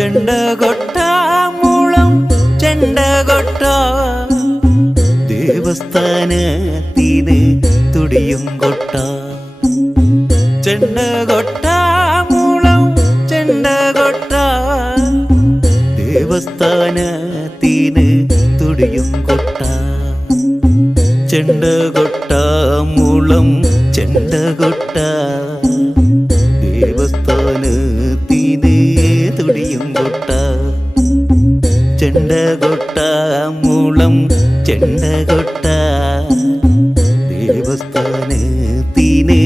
ചെണ്ടകൊട്ട മുളം ചെണ്ടകൊട്ട ദേവസ്ഥാനത്തിന് തുടിയും കൊട്ട ചെണ്ടകൊട്ട മുളം ചെണ്ടകൊട്ട ദേവസ്ഥാനത്തിന് തുടിയും കൊട്ട ചെണ്ടകൊട്ട മുളം ചെണ്ടകൊട്ട ദേവസ്ഥാനത്തിന് തുടിയും കൊട്ട ചെണ്ടകൊട്ട മുളം ചെണ്ടകൊട്ട ദേവസ്ഥാനത്തിന്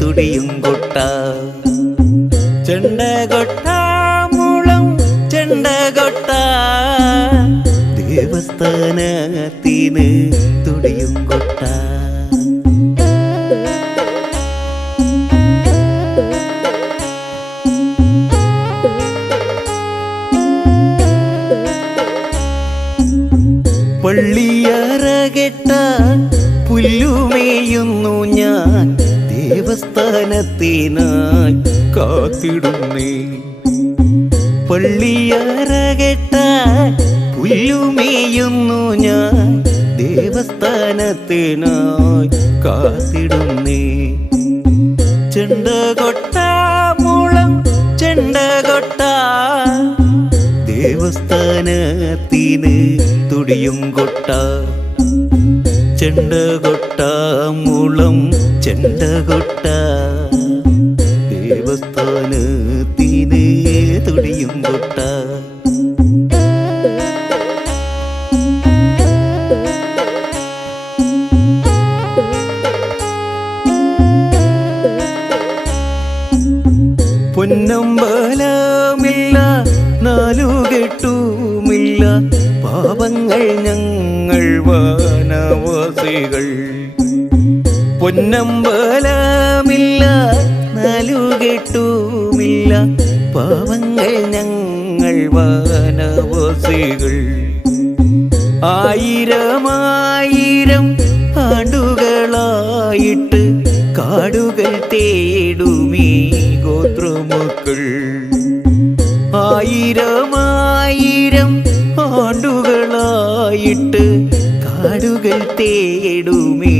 തുടിയും കൊട്ട ചെണ്ടകൊട്ട മുളം ചെണ്ടകൊട്ട ദേവസ്ഥാനത്തിന് തുടിയും കൊട്ട പള്ളിയറകെട്ട പുല്ലുമേയുന്നു ഞാൻ ദേവസ്ഥാനത്തിനായി കാത്തിടുന്നേ പള്ളിയറകെട്ട പുല്ലുമേയുന്നു ഞാൻ ദേവസ്ഥാനത്തിനായി കാത്തിടുന്നേ ചെണ്ടകൊട്ട മുളം ചെണ്ടകൊട്ട ദേവസ്ഥാനത്തിന് തുടിയും കൊട്ട ചെണ്ടകൊട്ട മുളം ചെണ്ടകൊട്ട ദേവസ്ഥാനത്തിന് തുടിയും കൊട്ട പൊന്നമ്പലമില്ല നാലുകെട്ടുമില്ല പാപങ്ങൾ ഞങ്ങൾ വനവാസികൾ പൊന്നമ്പലമില്ല നാലുകെട്ടുമില്ല പാപങ്ങൾ ഞങ്ങൾ വനവാസികൾ ആയിരമായിരം ആണ്ടുകളായിട്ട് കാടുകൾ തേടുമീ ഗോത്രമക്കൾ ആയിരമായിരം ആണ്ടുകളായിട്ട് കാടുകൾ തേടുമീ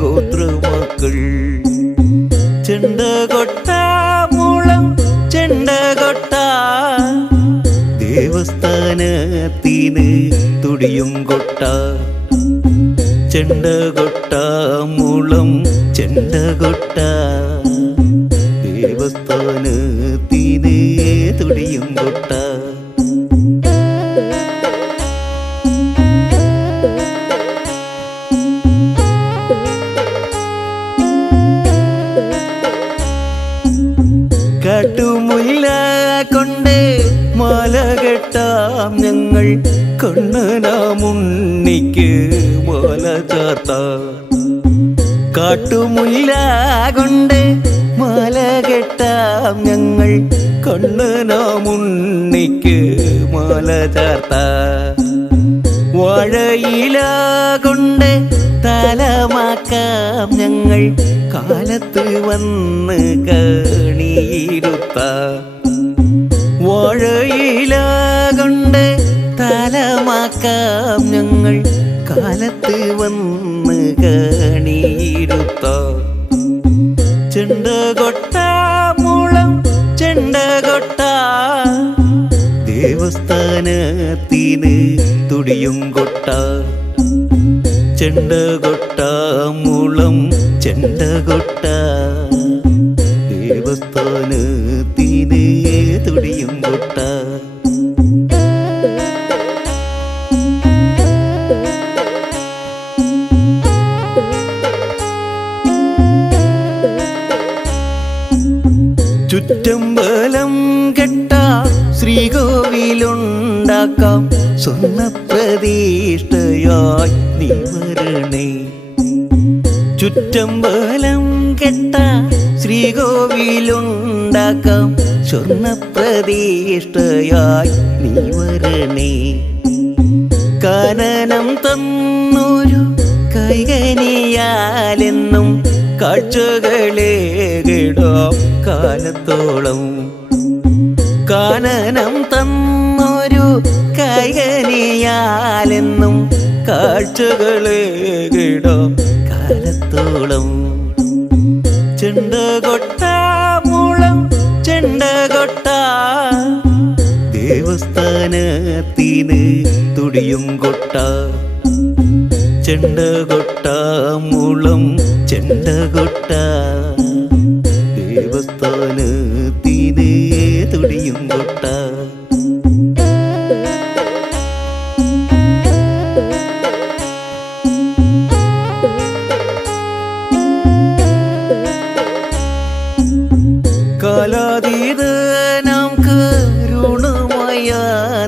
ഗോത്രമക്കൾ ചെണ്ടകൊട്ട മുളം ചെണ്ടകൊട്ട ദേവസ്ഥാനത്തിന് തുടിയും കൊട്ട ചെണ്ടകൊട്ട മുളം ചെണ്ടകൊട്ട ദേവസ്ഥാനത്തിന് തുടിയും കൊട്ട കാട്ടുമുല്ല കൊണ്ട് മാല കെട്ടാം ഞങ്ങൾ കണ്ണനാമുണ്ണിക്ക് മാല ചാർത്താം കാട്ടുമുല്ല കൊണ്ട് മാല കെട്ടാം ഞങ്ങൾ കണ്ണനാമുണ്ണിക്ക് മാല ചാർത്താം വാഴയില കൊണ്ട് തലമാക്കാം ഞങ്ങൾ കാലത്ത് വന്ന് കണിയിരുത്താം വാഴയില കൊണ്ട് തലമാക്കാം ഞങ്ങൾ കാലത്ത് വന്ന് കണിയിരുത്താം ചെണ്ടകൊട്ട മുളം ചെണ്ടകൊട്ട ദേവസ്ഥാനത്തിന് തുടിയും കൊട്ട ചെണ്ടകൊട്ട മുളം ചെണ്ടകൊട്ട ദേവസ്ഥാനത്തിന് തുടിയും കൊട്ട ചുറ്റമ്പലം കെട്ട ശ്രീകോവിലുണ്ടാക്കാം സ്വർണ്ണപ്രതിഷ്ഠയായി നീ വരണേ ചുറ്റമ്പലം കെട്ട ശ്രീകോവിലുണ്ടാക്കാം സ്വർണ്ണപ്രതിഷ്ഠയായി നീ വരണേ കാനനം തന്നൊരു കൈകനിയാലെന്നും കാഴ്ചകളേകിടാം കാലത്തോളം കാനനം തന്നൊരു കൈകനിയാലെന്നും കാഴ്ചകളേകിടോ കാലത്തോളം ചെണ്ടകൊട്ട മുളം ചെണ്ടകൊട്ട ദേവസ്ഥാനത്തിന് തുടിയും കൊട്ട ചെണ്ടകൊട്ട മുളം ചെണ്ടകൊട്ട ദേവസ്ഥാനത്തിന് തുടിയും കൊട്ട കാലാതീതനാം കരുണമായ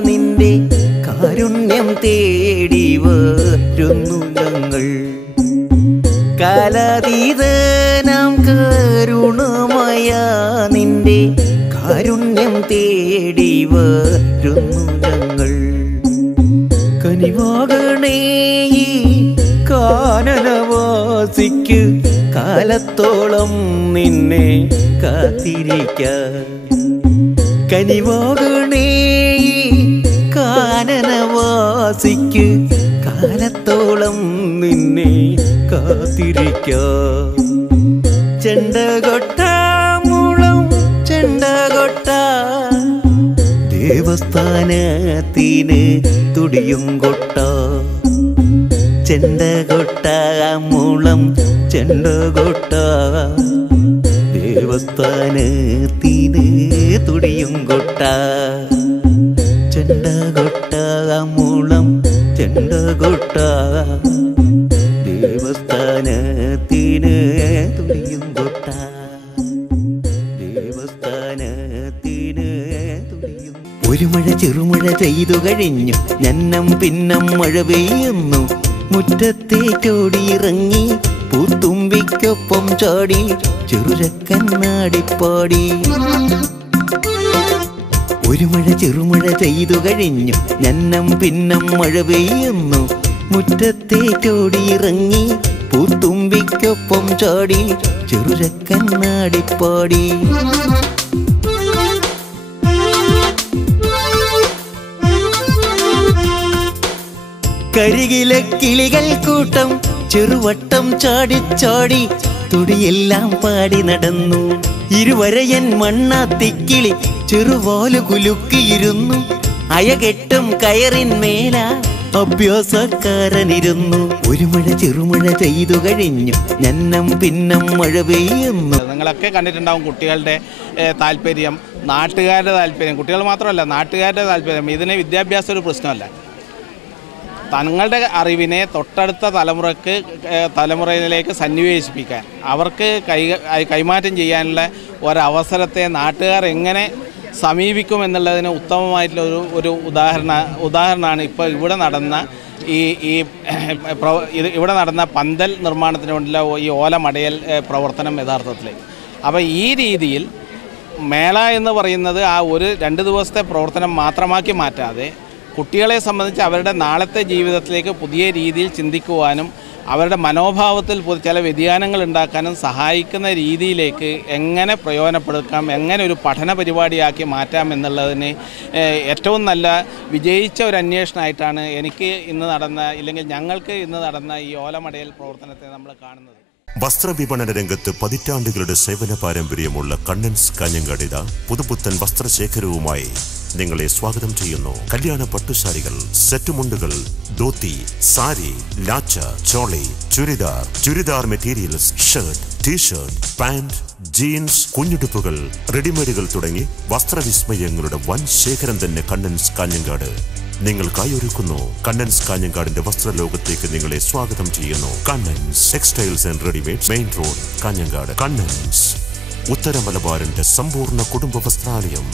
നിന്റെ കാരുണ്യം തേടി വരുന്നു ഞങ്ങൾ കാലാതീതനാം കരുണമായ നിന്റെ കാരുണ്യം തേടി വരുന്നു ഞങ്ങൾ കനിവാകണേ ഈ കാനനവാസിക്ക് കാലത്തോളം നിന്നെ കാത്തിരിക്കാൻ കനിവാകണേ കാനനവാസിക്ക് കാലത്തോളം നിന്നെ കാത്തിരിക്കാൻ ചെണ്ടകൊട്ട മുളം ചെണ്ടകൊട്ട ദേവസ്ഥാനത്തിന് തുടിയും കൊട്ട ചെണ്ടകൊട്ട മുളം ചെണ്ടകൊട്ട ദേവസ്ഥാനത്തിന് തുടിയും കൊട്ട ചെണ്ടകൊട്ട മുളം ചെണ്ടകൊട്ട ദേവസ്ഥാനത്തിന് തുടിയും കൊട്ട ദേവസ്ഥാനത്തിന് തുടിയും. ഒരു മഴ ചെറുമഴ ചെയ്തു കഴിഞ്ഞു ഞന്നം പിന്നം മഴ പെയ്യുന്നു മുറ്റത്തേക്കോടിയിറങ്ങി പൂത്തുമ്പിക്കൊപ്പം ചാടി ചെറുചക്കന്നാടിപ്പാടി ഒരു മഴ ചെറുമഴ ചെയ്തു കഴിഞ്ഞു ഞന്നം പിന്നം മഴ പെയ്യുന്നു മുറ്റത്തേക്കോടിയിറങ്ങി പൂത്തുമ്പിക്കൊപ്പം ചാടി ചെറുചക്കന്നാടിപ്പാടി കരികിലെ കിളികൾ കൂട്ടം ചെറുവട്ടം ചാടിച്ചാടി തുടിയെല്ലാം പാടി നടന്നു ഇരുവരയൻ മണ്ണാത്തിക്കിളി ചെറുവാല് കുലുക്കിയിരുന്നു അയകെട്ടും കയറിന്മേല അഭ്യാസക്കാരനിരുന്നു ഒരു മഴ ചെറുമഴ ചെയ്തു കഴിഞ്ഞു ഞന്നം പിന്നം മഴ പെയ്യുന്നു. നിങ്ങളൊക്കെ കണ്ടിട്ടുണ്ടാവും കുട്ടികളുടെ താല്പര്യം, നാട്ടുകാരുടെ താല്പര്യം, കുട്ടികൾ മാത്രമല്ല നാട്ടുകാരുടെ താല്പര്യം. ഇതിന് വിദ്യാഭ്യാസം ഒരു പ്രശ്നമല്ല. തങ്ങളുടെ അറിവിനെ തൊട്ടടുത്ത തലമുറയിലേക്ക് സന്നിവേശിപ്പിക്കാൻ അവർക്ക് കൈമാറ്റം ചെയ്യാനുള്ള ഒരവസരത്തെ നാട്ടുകാർ എങ്ങനെ സമീപിക്കുമെന്നുള്ളതിന് ഉത്തമമായിട്ടുള്ള ഒരു ഉദാഹരണമാണ് ഇപ്പോൾ ഇവിടെ നടന്ന ഇവിടെ നടന്ന പന്തൽ നിർമ്മാണത്തിന് വേണ്ടിയുള്ള ഈ ഓലമടയൽ പ്രവർത്തനം യഥാർത്ഥത്തിൽ. അപ്പോൾ ഈ രീതിയിൽ മേള എന്ന് പറയുന്നത് ആ 1-2 ദിവസത്തെ പ്രവർത്തനം മാത്രമാക്കി മാറ്റാതെ കുട്ടികളെ സംബന്ധിച്ച് അവരുടെ നാളത്തെ ജീവിതത്തിലേക്ക് പുതിയ രീതിയിൽ ചിന്തിക്കുവാനും അവരുടെ മനോഭാവത്തിൽ ചില വ്യതിയാനങ്ങൾ ഉണ്ടാക്കാനും സഹായിക്കുന്ന രീതിയിലേക്ക് എങ്ങനെ പ്രയോജനപ്പെടുത്താം, എങ്ങനെ ഒരു പഠന പരിപാടിയാക്കി മാറ്റാം എന്നുള്ളതിന് ഏറ്റവും നല്ല വിജയിച്ച ഒരു അന്വേഷണമായിട്ടാണ് ഞങ്ങൾക്ക് ഇന്ന് നടന്ന ഈ ഓലമടയൽ പ്രവർത്തനത്തെ നമ്മൾ കാണുന്നത്. വസ്ത്രവിപണന രംഗത്ത് പതിറ്റാണ്ടുകളുടെ സേവന പാരമ്പര്യമുള്ള കണ്ണൻസ് കാഞ്ഞങ്ങാട് പുതുപുത്തൻ വസ്ത്രശേഖരവുമായി നിങ്ങളെ സ്വാഗതം ചെയ്യുന്നു. കല്യാണ പട്ടുസാരികൾ, സെറ്റുമുണ്ടുകൾ, dhoti, sari, lacha, choli, churidar materials, shirt, T-shirt, pant, jeans, കുഞ്ഞുടുപ്പുകൾ, റെഡിമെയ്ഡുകൾ തുടങ്ങി വസ്ത്രവിസ്മയങ്ങളുടെ വൻ ശേഖരം തന്നെ കണ്ണൻസ് കാഞ്ഞങ്ങാട് നിങ്ങൾക്കായി ഒരുക്കുന്നു. കണ്ണൻസ് കാഞ്ഞങ്ങാടിന്റെ വസ്ത്രലോകത്തേക്ക് നിങ്ങളെ സ്വാഗതം ചെയ്യുന്നു. Kannans textiles and readymades, main road, Kanhangad. Kannans ഉത്തര മലബാറിന്റെ സമ്പൂർണ്ണ കുടുംബ വസ്ത്രാലയം.